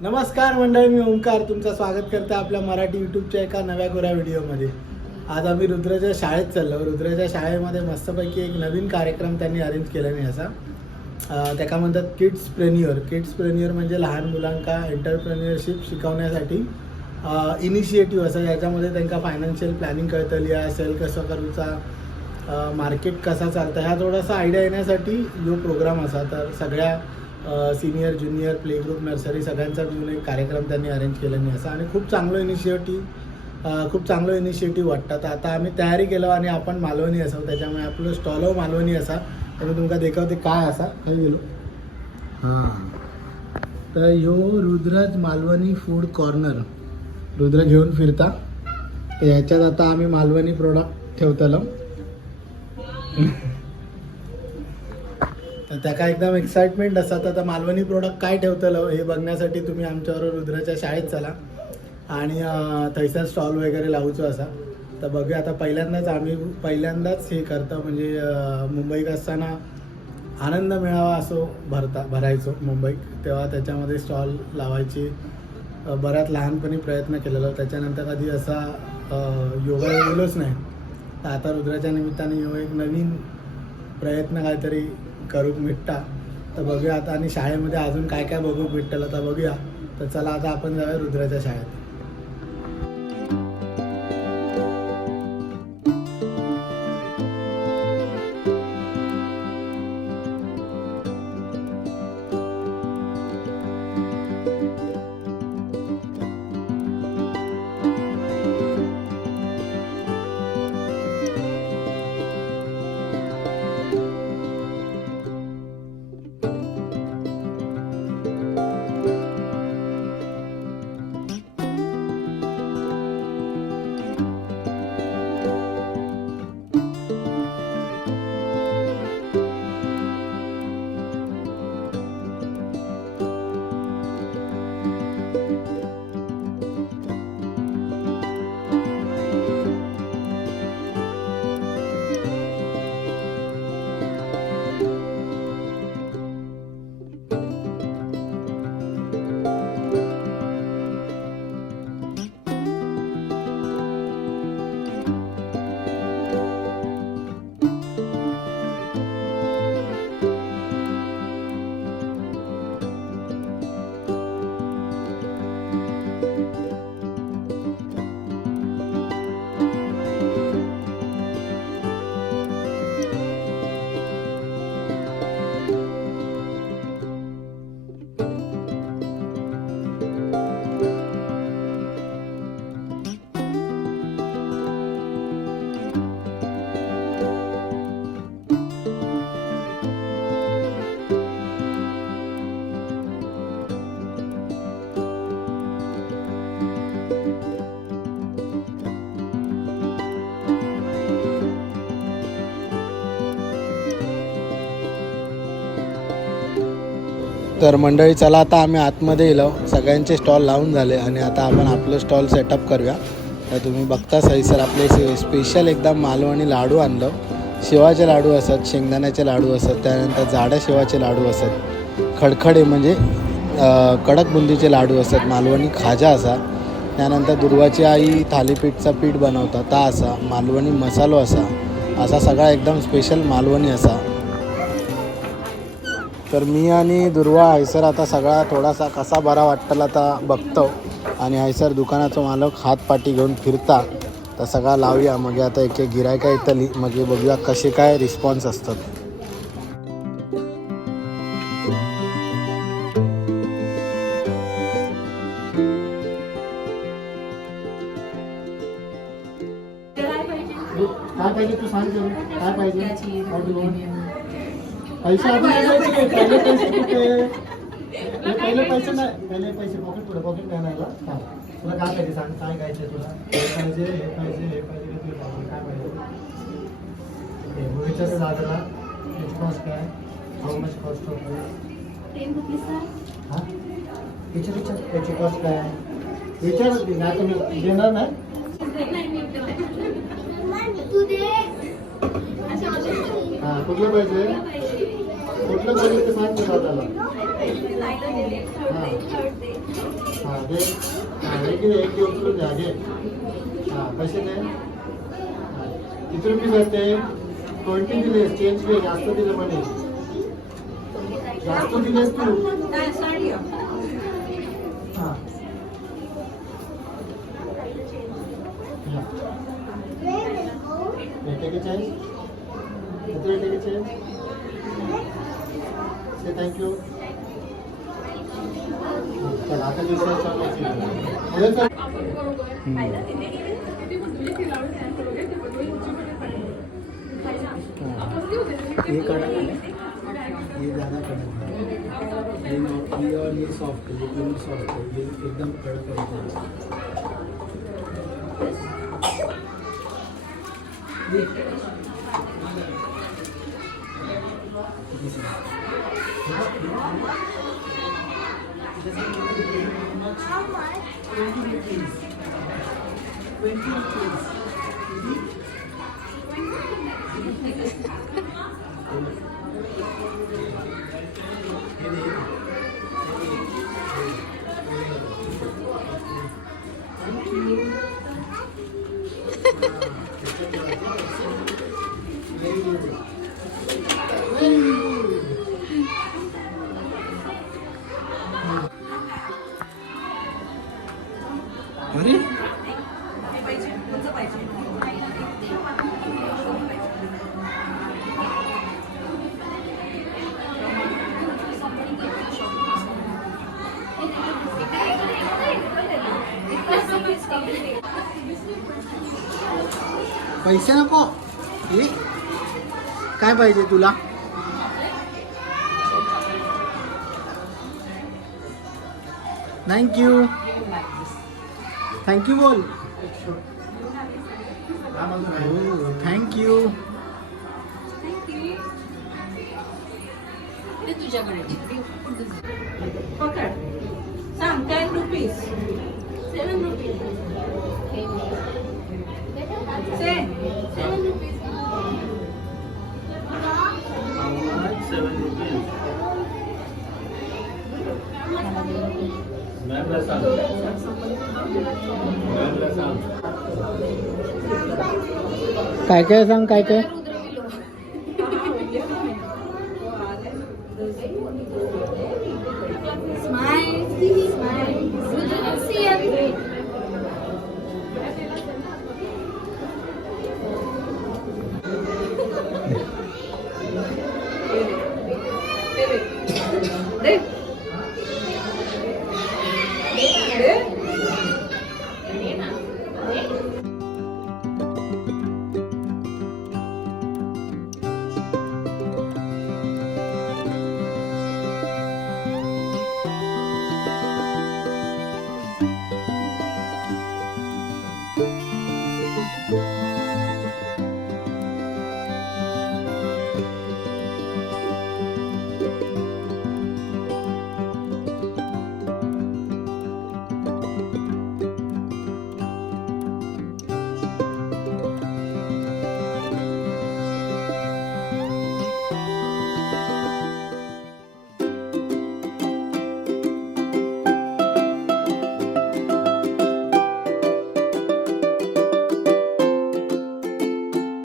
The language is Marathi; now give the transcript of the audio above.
नमस्कार मंडळी, मी ओंकार तुमचं स्वागत करते आपल्या मराठी यूट्यूबच्या एका नव्या कोऱ्या व्हिडिओमध्ये. आज आम्ही रुद्राच्या शाळेत चाललो. रुद्राच्या शाळेमध्ये मस्तपैकी एक नवीन कार्यक्रम त्यांनी अरेंज केला नाही असा. त्याका म्हणतात किड्सप्रेन्युअर. किड्सप्रेन्युअर म्हणजे लहान मुलांका एंटरप्रेन्युअरशिप शिकवण्यासाठी इनिशिएटिव्ह असं. याच्यामध्ये त्यांना फायनान्शियल प्लॅनिंग कळतली आहे, सेल कसं करूचा, मार्केट कसा चालतं, ह्या थोडासा आयडिया येण्यासाठी जो प्रोग्राम असा. तर सगळ्या senior junior play group nursery सगळ्यांचा मिळून एक कार्यक्रम त्यांनी अरेंज केला नाही असा. आणि खूप चांगलं इनिशिएटिव्ह वाटतं. तर आता आम्ही तयारी केलो आणि आपण मालवणी असावं, त्याच्यामुळे आपलं स्टॉल मालवणी असा. तर मी तुमका दाखवते काय असा. काय गेलो हां, तर ह्यो रुद्रज मालवणी फूड कॉर्नर रुद्र घेऊन फिरता. तर ह्याच्यात आता आम्ही मालवणी प्रोडक्ट ठेवतलो. तर त्याका एकदम एक्साइटमेंट असतात. आता मालवणी प्रोडक्ट काय ठेवतलो हे बघण्यासाठी तुम्ही आमच्याबरोबर रुद्राच्या शाळेत चला आणि थंयसर स्टॉल वगैरे लावूचो असा. तर बघूया. आता पहिल्यांदाच हे करतो, म्हणजे मुंबईत असताना आनंद मेळावा असो भरायचो मुंबईत, तेव्हा त्याच्यामध्ये स्टॉल लावायची बऱ्याच लहानपणी प्रयत्न केलेला. त्याच्यानंतर कधी असा योगा गेलोच नाही. तर आता रुद्राच्या निमित्ताने एक नवीन प्रयत्न काहीतरी करूक भेटता. तर बघूया आता. आणि शाळेमध्ये अजून काय काय बघू भेटलं तर बघूया. तर चला आता आपण जाऊया रुद्राच्या शाळेत. तर मंडळी चला, आता आम्ही आतमध्ये येलो. सगळ्यांचे स्टॉल लावून झाले आणि आता आपण आपलं स्टॉल सेटअप करूया. तर तुम्ही बघता सही सर आपले स्पेशल एकदम मालवणी लाडू आणलं. शेवाचे लाडू असतात, शेंगदाण्याचे लाडू असतात, त्यानंतर जाड्या शेवाचे लाडू असतात, खडखडे म्हणजे कडक बुंदीचे लाडू असतात, मालवणी खाजा असा, त्यानंतर दुर्वाची आई थालीपीठचा पीठ बनवतात ता असा, मालवणी मसालो असा सगळा एकदम स्पेशल मालवणी असा. तर मी आणि दुर्वा हैसर आता सगळा थोडासा कसा बरा वाटला आता बघतो. आणि हैसर दुकानाचा मालक हातपाटी घेऊन फिरता. तर सगळा लावूया. मग आता एक एक गिरायका येतली, मग बघूया कसे काय रिस्पॉन्स असतात. काय पाहिजे तू सांग करू काय पाहिजे पैसे आपण पहिले पैसे कुठे पहिले पैसे नाही पहिले पैसे पॉकेट पुढे पॉकेट नाही आणायला सांग तुला काय पाहिजे सांग काय घ्यायचं तुला हे पाहिजे हे पाहिजे हे पाहिजे हे पाहिजे काय पाहिजे विचार दादाला याची कॉस्ट काय हाऊ मच कॉस्ट ऑफ हां विचार याची कॉस्ट काय विचार नाही तुम्ही देणार नाही हां कुठलं पाहिजे कुठलं पाहिजे ते सांग दादाला हां दे एक दिवस उचलून द्या घे हां पैसे दे किती रुपये जाते 20 दिले चेंज घे जास्त दिले म्हणे जास्त दिलेस तू हां टेके चेंज किती टेके चेंज से थैंक यू चल आता दुसऱ्या चालू ये कडक है ये ज़्यादा कडक है ये और ये सॉफ्ट है ये दोनों सॉफ्ट है ये एकदम कड़क अरे पैसे नको ये काय पाहिजे तुला थँक्यू थँक्यू बोल थँक्यू पकड सांग 10 रुपीज 7 रुपीज 7 रुपीज काय काय सांग काय काय